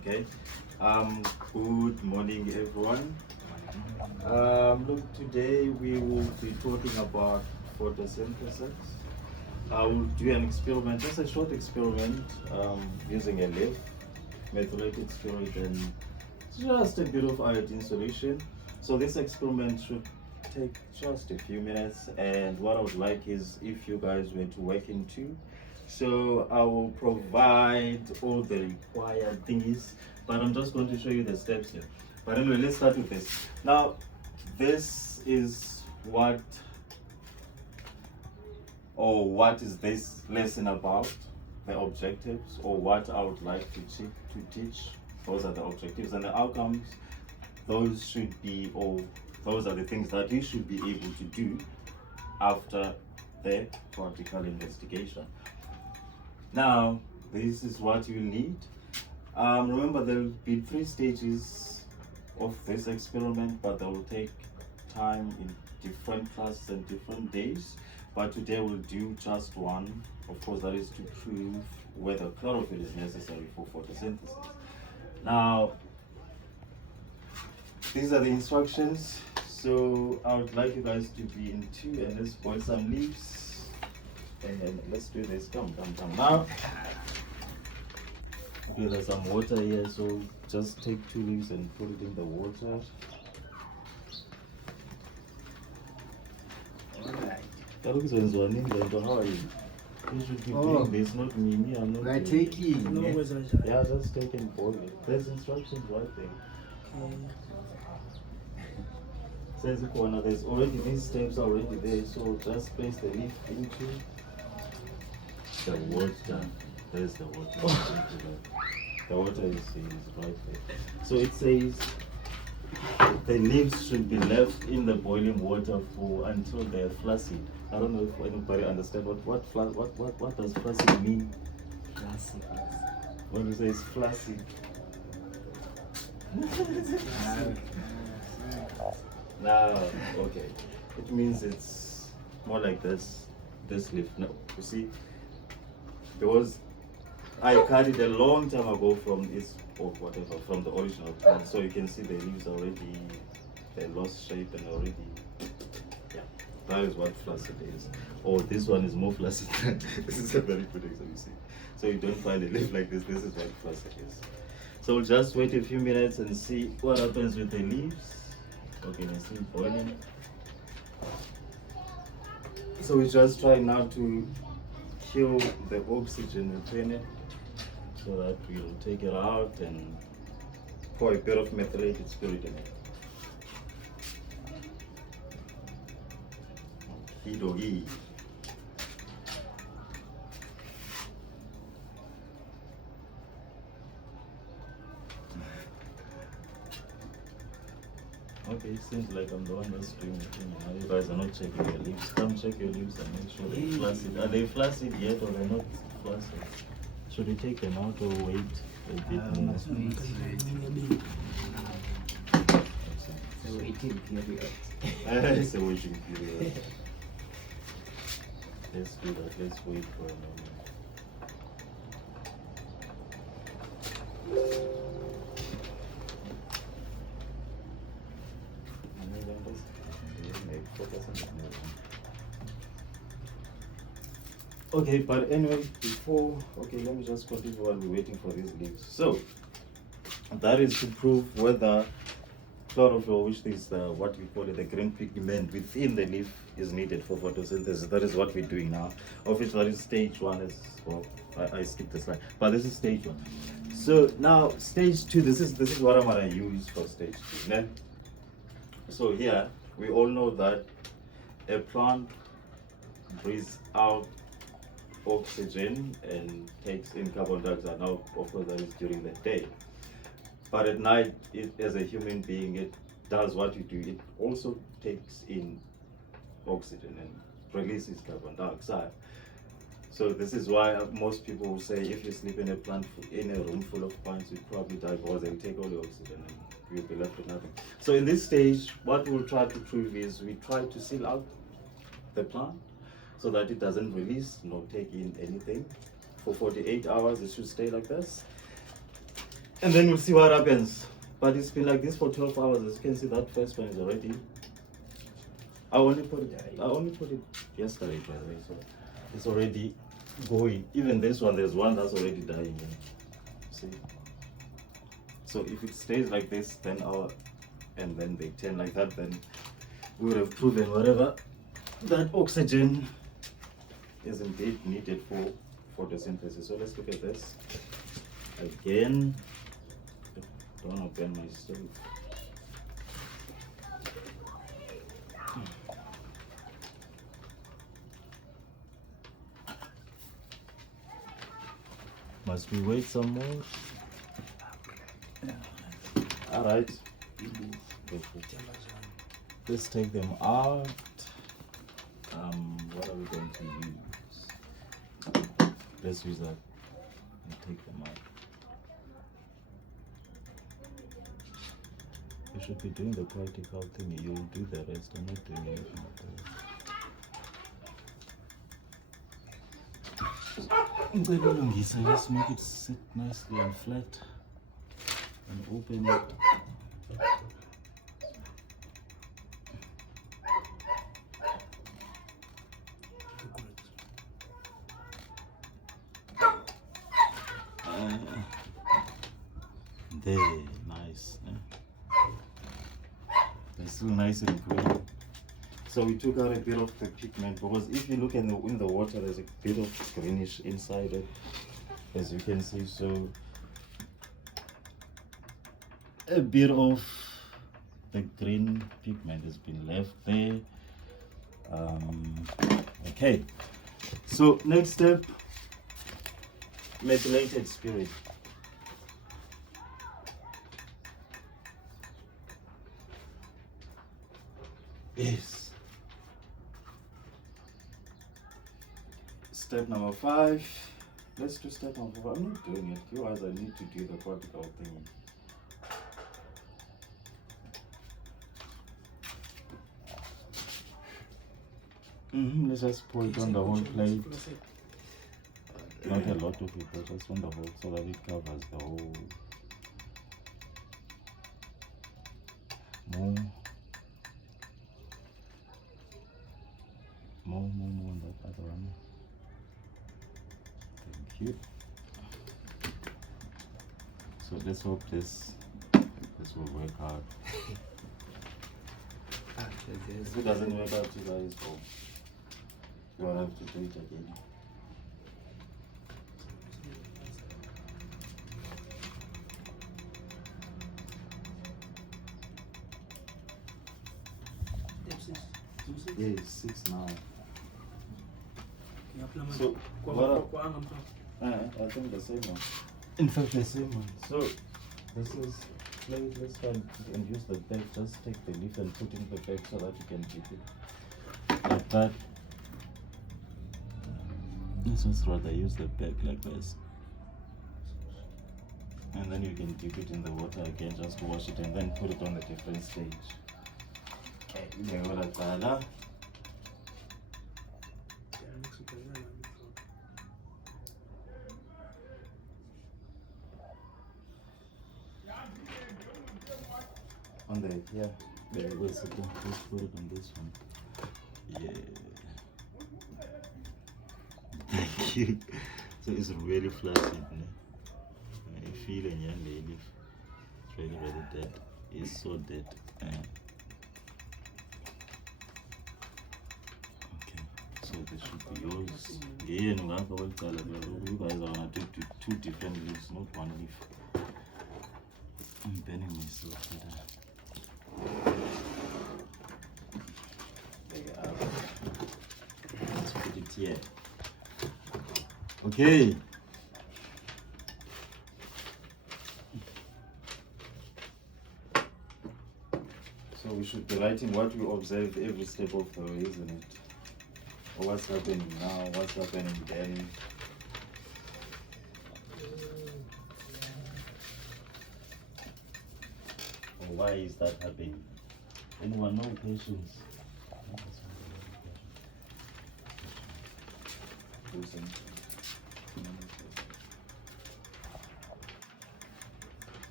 Okay. Good morning, everyone. Look, today we will be talking about photosynthesis. I will do an experiment, just a short experiment, using a leaf, methylated spirit, and just a bit of iodine solution. So this experiment should take just a few minutes, and what I would like is if you guys were to work into. So I will provide all the required things, but I'm just going to show you the steps here. But anyway, let's start with this. Now, this is what is this lesson about, the objectives, or what I would like to teach. Those are the objectives, and the outcomes, those should be, or those are the things that you should be able to do after the practical investigation. Now, this is what you need. Remember, there will be 3 stages of this experiment, but they will take time in different classes and different days. But today we'll do just one. Of course, that is to prove whether chlorophyll is necessary for photosynthesis. Now, these are the instructions. So I would like you guys to be in 2, and let's boil some leaves. And let's do this. Come. Now, okay, there's some water here, so just take 2 leaves and put it in the water. Alright. That looks like how are you? You should be doing this, not me. I'm not. We are taking. Yeah, just take and boil it. There's instructions right there. Says corner, there's already these steps already there, so just place the leaf into the water. There's the water. The water is right there. So it says the leaves should be left in the boiling water for until they're flaccid. I don't know if anybody understands what does flaccid mean? Classic. When you say it's flaccid. Now, okay, it means it's more like this leaf. No, you see, because I cut it a long time ago from its, or whatever, from the original plant, so you can see the leaves already, they lost shape and already, yeah, that is what flaccid is. Or this one is more flaccid. This is a very good example, you see. So you don't find a leaf like this is what flaccid is. So we'll just wait a few minutes and see what happens with the leaves. Okay, you see it boiling. So we just try now to kill the oxygen within it, so that we'll take it out and pour a bit of methylated spirit in it. Hidogi. Okay, it seems like I'm the one that's doing the thing. Now you guys are not checking your leaves. Come check your leaves and make sure they're flaccid. Are they flaccid yet, or they're not flaccid? Should we take them out or wait a bit more? So waiting period. It's a waiting period. Let's do that. Let's wait for a moment. Okay, but anyway, let me just continue while we're waiting for these leaves. So, that is to prove whether chlorophyll, which is what we call it, the green pigment within the leaf, is needed for photosynthesis. That is what we're doing now. Obviously, that is stage 1. I skipped the slide, but this is stage 1. So now stage 2. This is what I'm gonna use for stage 2. Né? So here we all know that a plant breathes out oxygen and takes in carbon dioxide. Now, of course, that is during the day. But at night, as a human being, it does what you do. It also takes in oxygen and releases carbon dioxide. So this is why most people will say if you sleep in a room full of plants, you probably die because they'll take all the oxygen and you'll be left with nothing. So in this stage, what we'll try to prove is we try to seal out the plant so that it doesn't release nor take in anything. For 48 hours, it should stay like this. And then we'll see what happens. But it's been like this for 12 hours. As you can see, that first one is already. I only put it yesterday, by the way, so it's already going. Even this one, there's one that's already dying. See? So if it stays like this 10 hours and then they turn like that, then we would have proven whatever that oxygen is indeed needed for photosynthesis. So let's look at this again. Don't open my stove. Must we wait some more? All right. Let's take them out. What are we going to use? Let's use that and take them out. You should be doing the practical thing. You'll do the rest. I'm not doing anything like that. So let's make it sit nicely and flat and open it. There, nice. They're still nice and green. So we took out a bit of the pigment because if you look in the water, there's a bit of greenish inside it, as you can see. So a bit of the green pigment has been left there. Okay. So next step, methylated spirit. Yes. Step number 5. Let's do step number 5. I'm not doing it. You guys, I need to do the practical thing. Let's just pour it on the whole plate. Not a lot of it, but just on the whole, so that it covers the whole. More on that other one. Thank you. So let's hope this will work out. If it doesn't work out, you guys will have to do it again. Yes, 6 now. So, I think the same one. In fact, the same one. So, this is, let's try and use the bag. Just take the leaf and put in the bag so that you can dip it. Like that. Let's just rather use the bag like this. And then you can dip it in the water again, just wash it and then put it on a different stage. Okay, on the, yeah, there it was. Let's put it on this one. Yeah. Thank you. So it's really flaccid. I feel in your lady. It's really, really dead. It's so dead. Okay, so this should be yours. Yeah, no, you guys are gonna do 2 different leaves, not 1 leaf. I'm burning myself for that. There you are. Let's put it here. Okay. So we should be writing what we observed every step of the way, isn't it? Or what's happening now, what's happening then. Or why is that happening? Anyone know? Patience.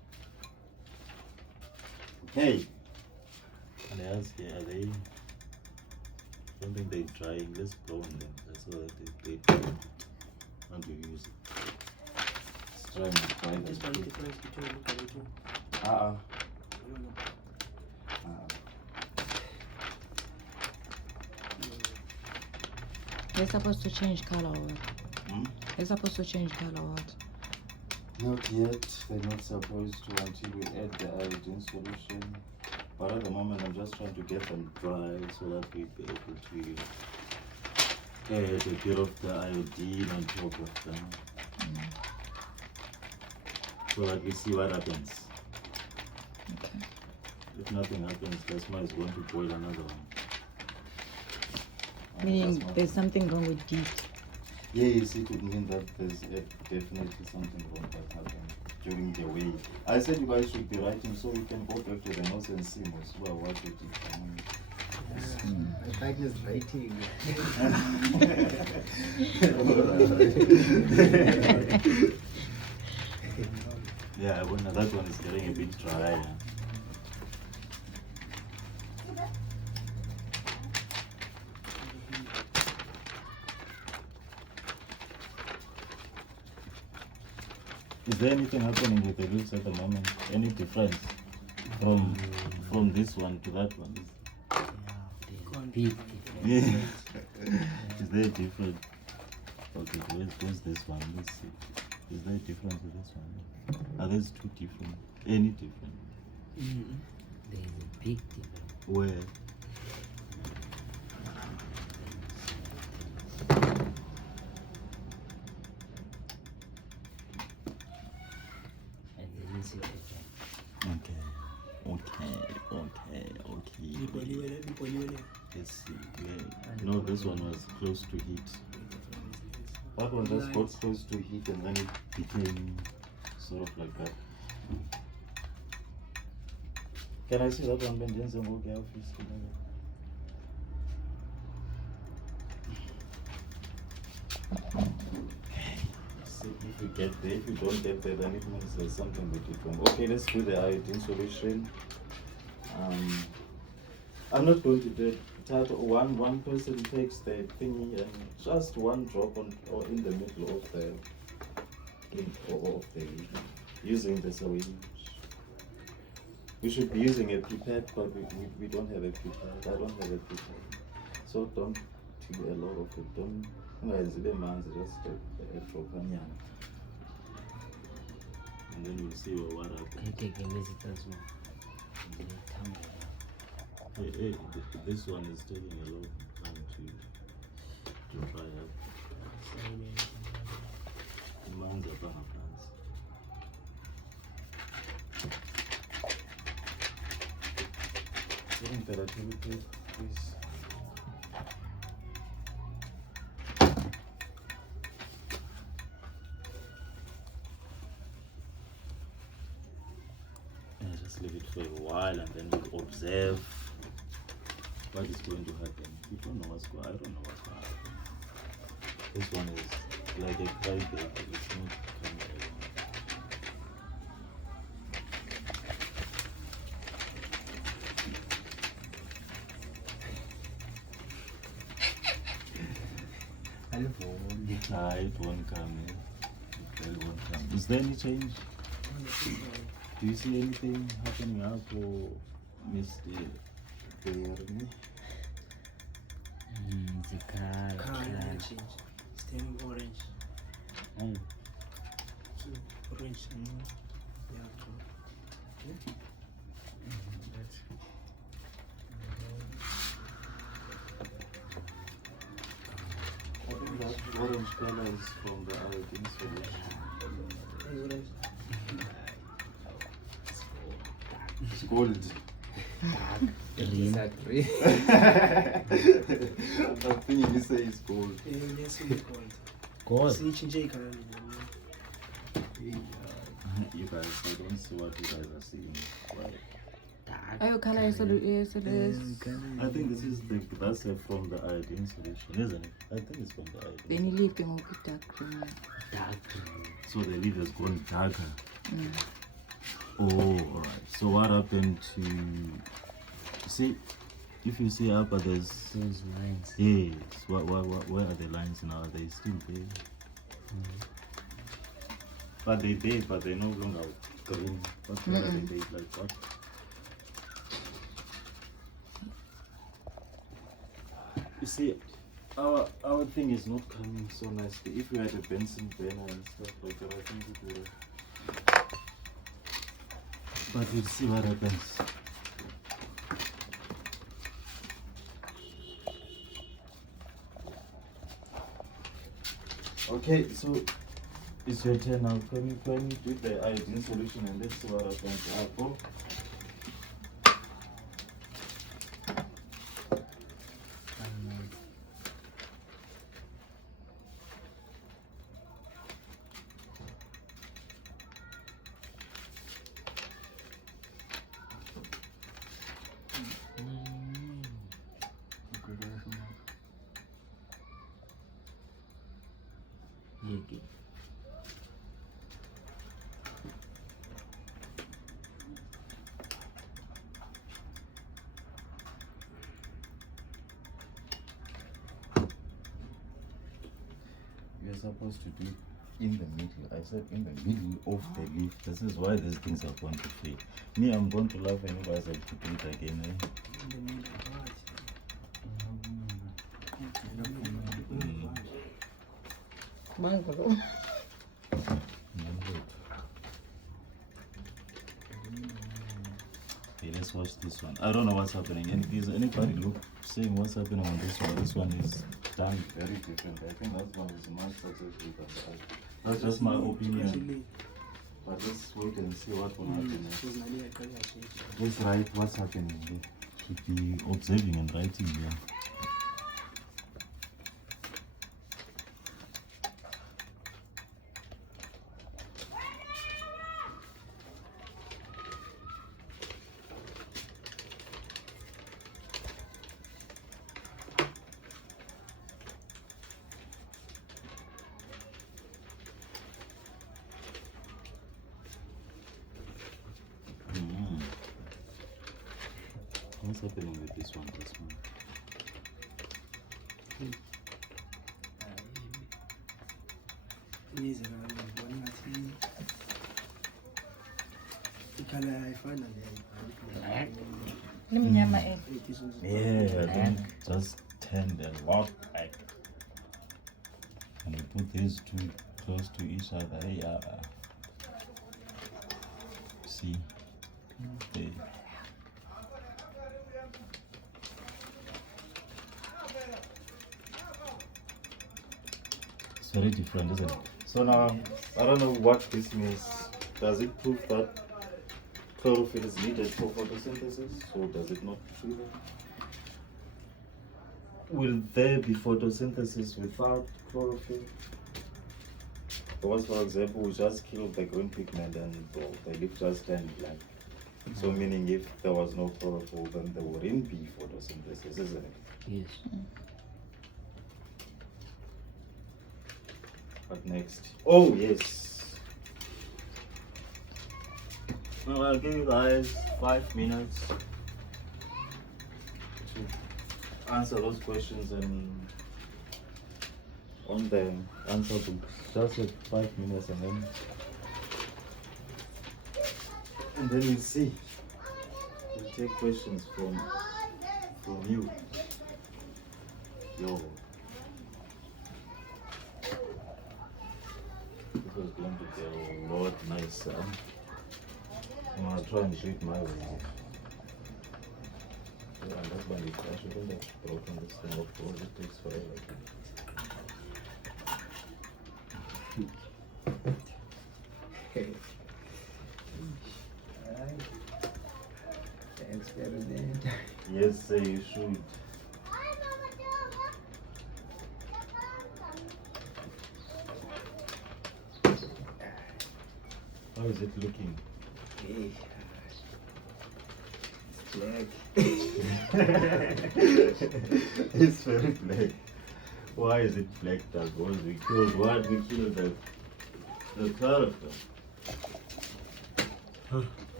Hey. And I ask, yeah, are they? I don't think they're drying. Let's blow on them. That's all that they want to use it. Let's try and dry This one them. difference between look at the two. Uh-uh. I don't know. They're supposed to change color or what? Hmm? They're supposed to change color or what? Not yet. They're not supposed to until we add the iodine solution. But at the moment, I'm just trying to get them dry so that we'll be able to add a bit of the iodine on top of them. So that we see what happens. Okay. If nothing happens, Desma is going to boil another one. And Meaning Desma- there's something wrong with DEET. Yes, it would mean that there's definitely something wrong that happened during the way. I said you guys should be writing so we can go back to the notes and see most well what we did. My partner's writing. Yeah, I wonder that one is getting a bit dry. Is there anything happening with the leaves at the moment? Any difference from this one to that one? Big Yeah. difference. Is there a difference? Okay, where's this one? Let's see. Is there a difference with this one? Are these two different? Any different? There is a big difference. Where? And there is a difference. Okay. Let's see. Yeah. No, this one was close to heat. That one just got close to heat and then it became sort of like that. Can I see that one, Ben Jensen? Okay, office. See if you get there. If you don't get there, then it means there's something we did wrong. Okay, let's do the iodine solution. I'm not going to do it. One person takes the thingy and just one drop on or in the middle of the using the syringe. We should be using a pipette, but we don't have a pipette. I don't have a pipette, so don't do a lot of it. Don't just a drop and then we'll see what happens. Can you take a visit as well? Hey, this one is taking a long time to dry up. Mine's a banana plants. Temperature, please. And just leave it for a while and then we'll observe what is going to happen. We don't know what's going. I don't know what's going to happen. This one is like a crybaby. It's not coming along. It won't come. It won't come. Is there any change? Do you see anything happening up or Mr. Bayarni? The car. Color change. It's turning orange. Mm. So, orange. Yeah. Okay. I think that orange color is from the iodine solution. Hey, orange. It's gold. Exactly. The thing you say is gold. Let's see the gold. Gold. See, change it. You guys, I don't see what you guys are seeing. Right. Ayo color is I think this is that's from the iodine solution, isn't it? I think it's from the iodine. then you leave them with dark green. Dark green. So the leaf has gone darker. Oh, alright. So what happened to see if you see up there's Those lines. yes, where are the lines now? Are they still there? But they there, but they're no longer green. What color are they like what? You see, our thing is not coming so nicely. If we had a Benson banner and stuff like that, I think it would. But we'll see what happens. Okay, so it's your turn now. Can you do the iodine solution and let's see what happens. Oh. Okay. You're supposed to do it in the middle. I said in the middle of the leaf. This is why these things are going to fail. Me, I'm going to laugh and you guys have to do it again. Eh? In the middle of what? Mango. Okay, let's watch this one. I don't know what's happening. And is anybody look saying what's happening on this one? This one is done very different. I think that one is more successful than the other. That's just my opinion. Actually, But let's wait and see what will happen next. because Nadia Kaya changed. Let's write what's happening here. Should be observing and writing here. What's happening with this one? This one. Nizera ngibona ngathi ikhala ayifana Limnyama eh. Yeah, I think just tend a lot like. And you put these two close to each other. Yeah. See. Okay. It's very different, isn't it? So now, I don't know what this means. Does it prove that chlorophyll is needed for photosynthesis, or does it not prove that? Will there be photosynthesis without chlorophyll? Because, for example, we just kill the green pigment and the leaf just turn black. So, meaning if there was no chlorophyll, then there wouldn't be photosynthesis, isn't it? Yes. What next? Oh, yes. Well, I'll give you guys 5 minutes to answer those questions and on the answer book. Just like 5 minutes and then we'll see. We'll take questions from you. Yo. This was going to be a lot nicer. I'm gonna try and do it my way. Yeah, that's when I shouldn't have broken this thing off because it takes forever. experiment. Yes, sir, you should. How is it looking? Black. It's very black. Why is it black, Doug? Because we killed what? We killed the chlorophyll.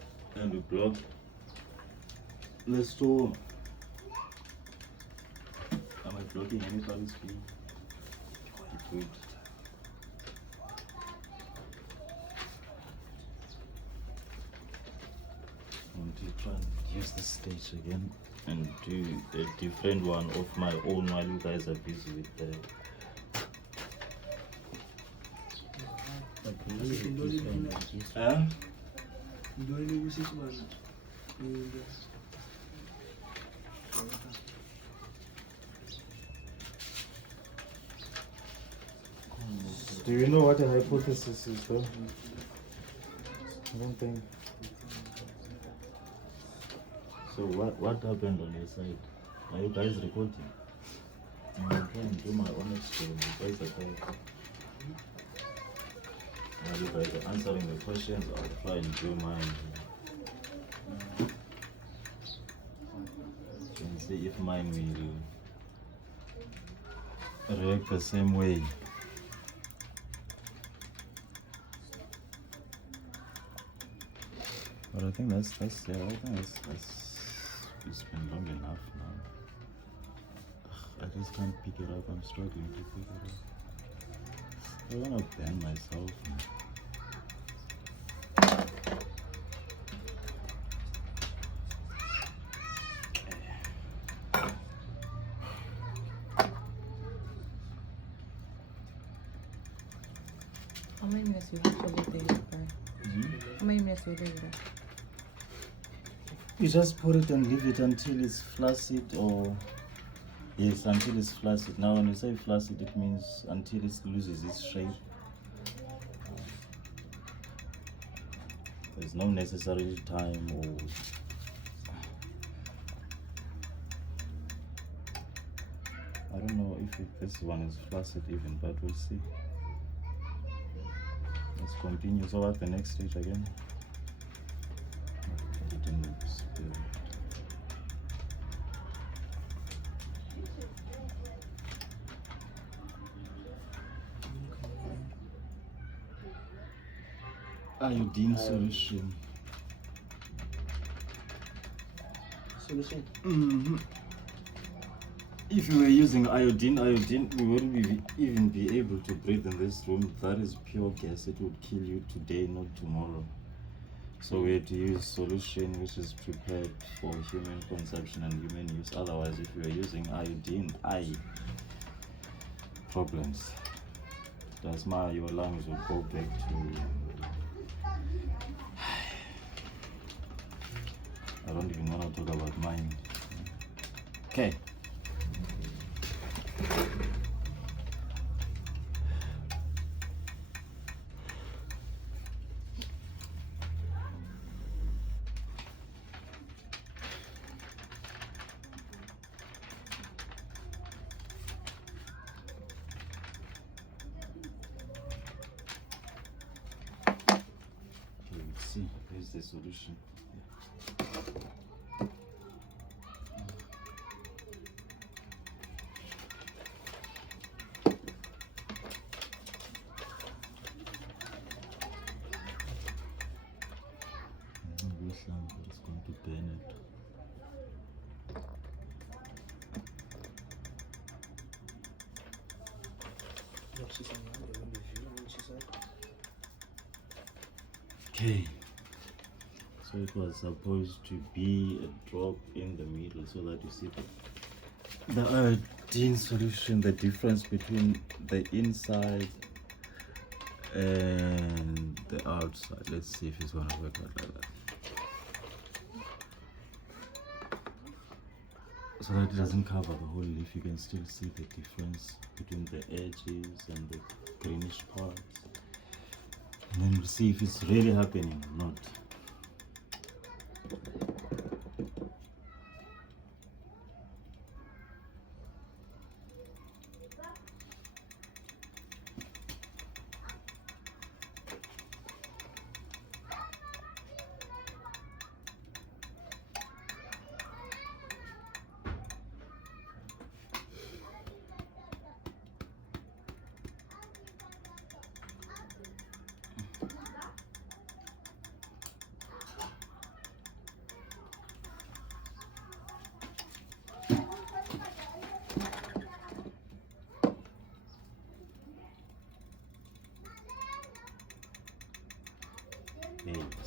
and we block the store. Am I blocking anybody's view? Good. I'm going to try and use the stage again and do a different one of my own while you guys are busy with the Ndoli kusisi bana. Do you know what a hypothesis is though? I don't think. So what happened on your side? Are you guys recording? I'm trying to do my own experiment. You guys are talking. While you guys are answering the questions, I'll try and do mine. And see if mine will react the same way. But I think that's yeah, I think it's been long enough now. Ugh, I just can't pick it up. I'm struggling to pick it up. I wanna ban myself. How many minutes you actually do that? How many minutes you do that? You just put it and leave it until it's flaccid, or yes, until it's flaccid. Now when you say flaccid, it means until it loses its shape. There's no necessary time or I don't know if this one is flaccid even, but we'll see. Let's continue. So what's the next stage again? Iodine solution. Solution. If you were using iodine, we wouldn't even be able to breathe in this room. That is pure gas. It would kill you today, not tomorrow. So we had to use solution which is prepared for human consumption and human use. Otherwise, if you were using iodine, problems. That's my your lungs will go back to. I don't even want to talk about mine. Okay. Let's see, here's the solution. It's going to burn it. Okay, so it was supposed to be a drop in the middle so that you see the iodine solution, the difference between the inside and the outside. Let's see if it's going to work out like that. So that it doesn't cover the whole leaf, you can still see the difference between the edges and the greenish parts. And then we'll see if it's really happening or not.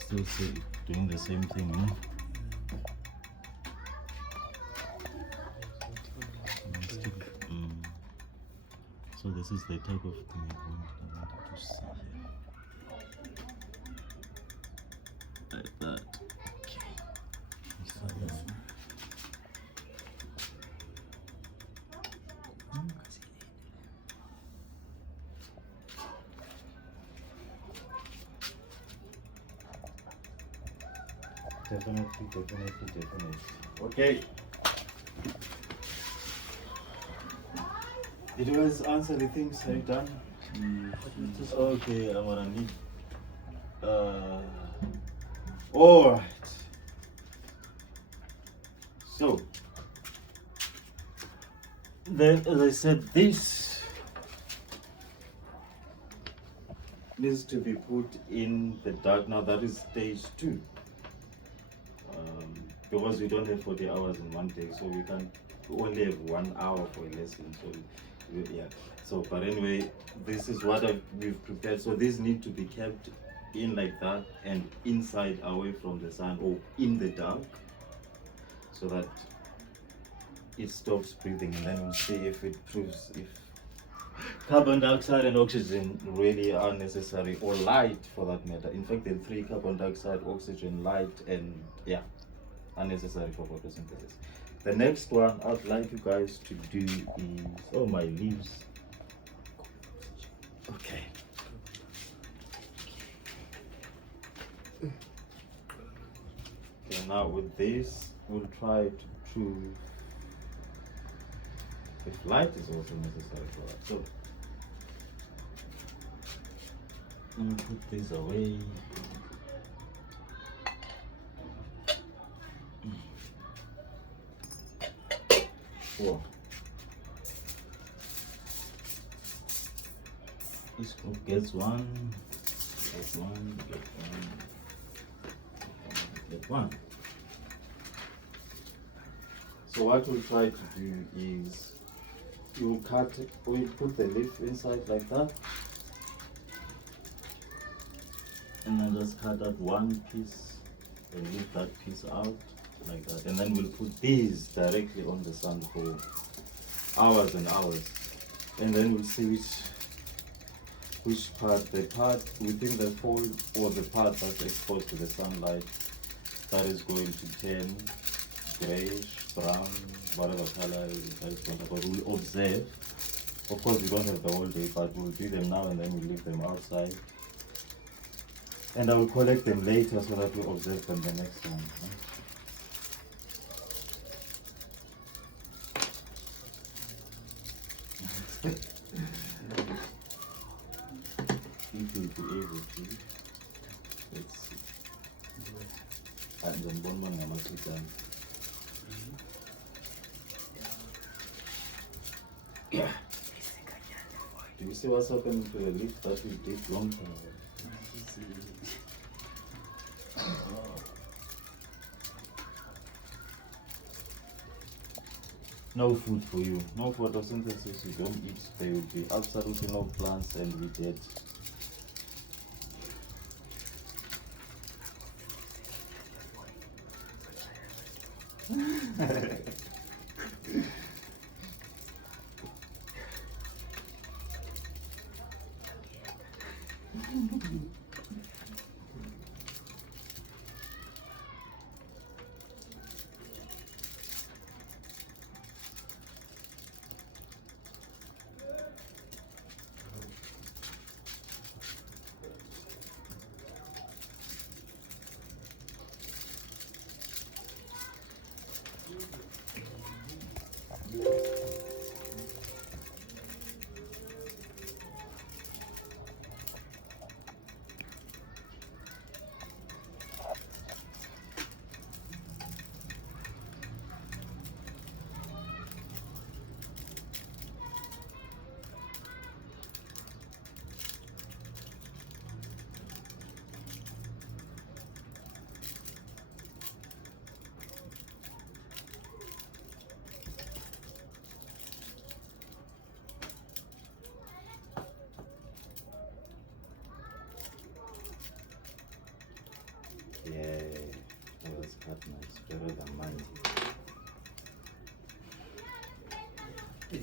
still doing the same thing, no? So this is the type of thing I wanted to see here. Like that. Okay. So, definitely. Okay. Did you guys answer the things? Are you done? Okay, I'm gonna need. All right. So, then, as I said, this needs to be put in the dark. Now that is stage 2. Because we don't have 40 hours in one day, so we can only have 1 hour for a lesson. So yeah. So, but anyway, this is what we've prepared. So these need to be kept in like that and inside, away from the sun, or in the dark, so that it stops breathing, and then we'll see if it proves if carbon dioxide and oxygen really are necessary, or light for that matter. In fact, there are 3: carbon dioxide, oxygen, light, and yeah, are necessary for photosynthesis. The next one I'd like you guys to do is, my leaves. Okay. Okay, now with this, we'll try to prove if light is also necessary for that. So, let me put this away. Four. This group gets one, get one, get one, get one. So what we'll try to do is you cut it, or you put the leaf inside like that, and then just cut out one piece and leave that piece out like that, and then we'll put these directly on the sun for hours and hours, and then we'll see which part, the part within the fold or the part that's exposed to the sunlight, that is going to turn grayish, brown, whatever color you guys want. But we'll observe. Of course, we don't have the whole day, but we'll do them now and then we'll leave them outside. And I will collect them later so that we observe them the next time. If you'll be able to, let's see. And then one more I'm also done. Do you see what's happening to the leaf that we did long time ago? No food for you, no photosynthesis, you don't eat, there will be absolutely no plants and we dead.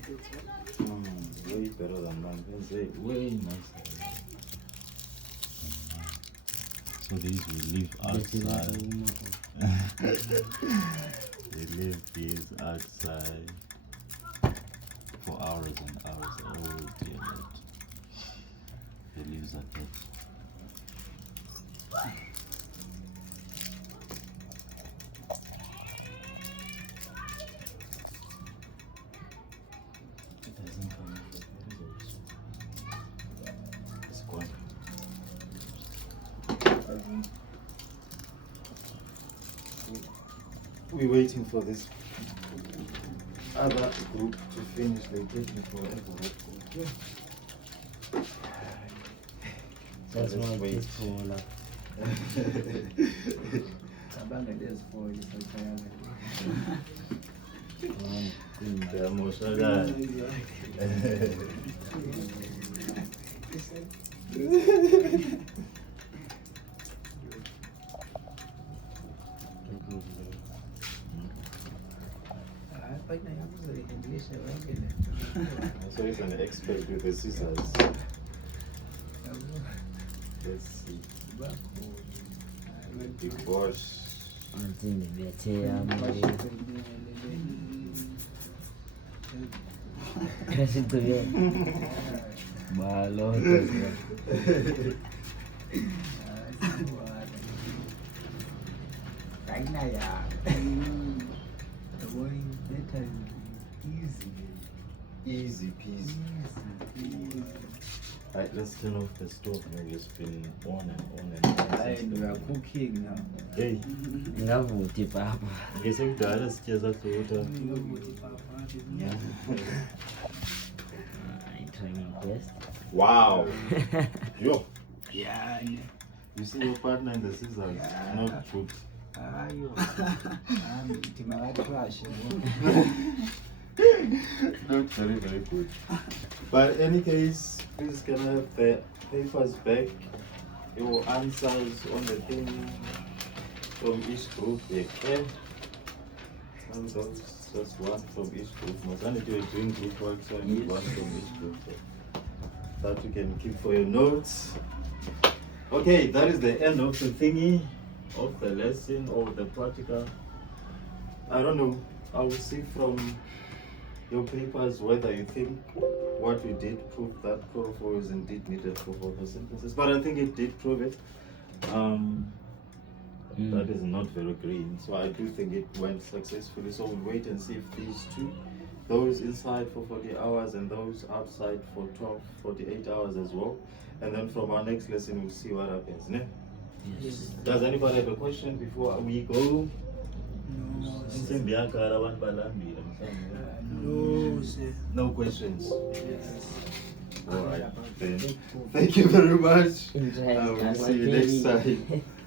Way better than mine. Can say way nicer. So these we leave outside. We leave these outside for hours and hours. Oh dear Lord. The leaves are dead. It doesn't come out like that. It's gone. We're waiting for this other group to finish. They're taking forever. Yeah. That's Let's why wait. it's full up. Cabanga there's 4 years of They're emotional. So he's an expert with the scissors. Let's see. Big wash. Until nimetea kasi tuwe malo Easy peasy. Alright, let's turn off the stove. Maybe it's been on and on and on. We are cooking now. Hey, ngavuti papa ngese kudala sicheza kuota. trying best. Wow. Yo, Yeah. you see your partner in the scissors. Not good. Not very, very good. But in any case, please can I have the papers back? Your answers on the thing from each group. Okay. And those, just one from each group. Maternity, you're doing group work, so I need one from each group. That you can keep for your notes. Okay, that is the end of the thingy, of the lesson, or the practical. I don't know. I will see from your papers whether you think what we did prove that chlorophyll is indeed needed for photosynthesis. But I think it did prove it. That is not very green, so I do think it went successfully. So we'll wait and see if these two, those inside for 40 hours and those outside for 48 hours as well. And then from our next lesson, we'll see what happens. Ne? Yes. Does anybody have a question before we go? No, sir. No questions. Yes. All right. Then. Thank you very much. Interesting. We'll see you next time.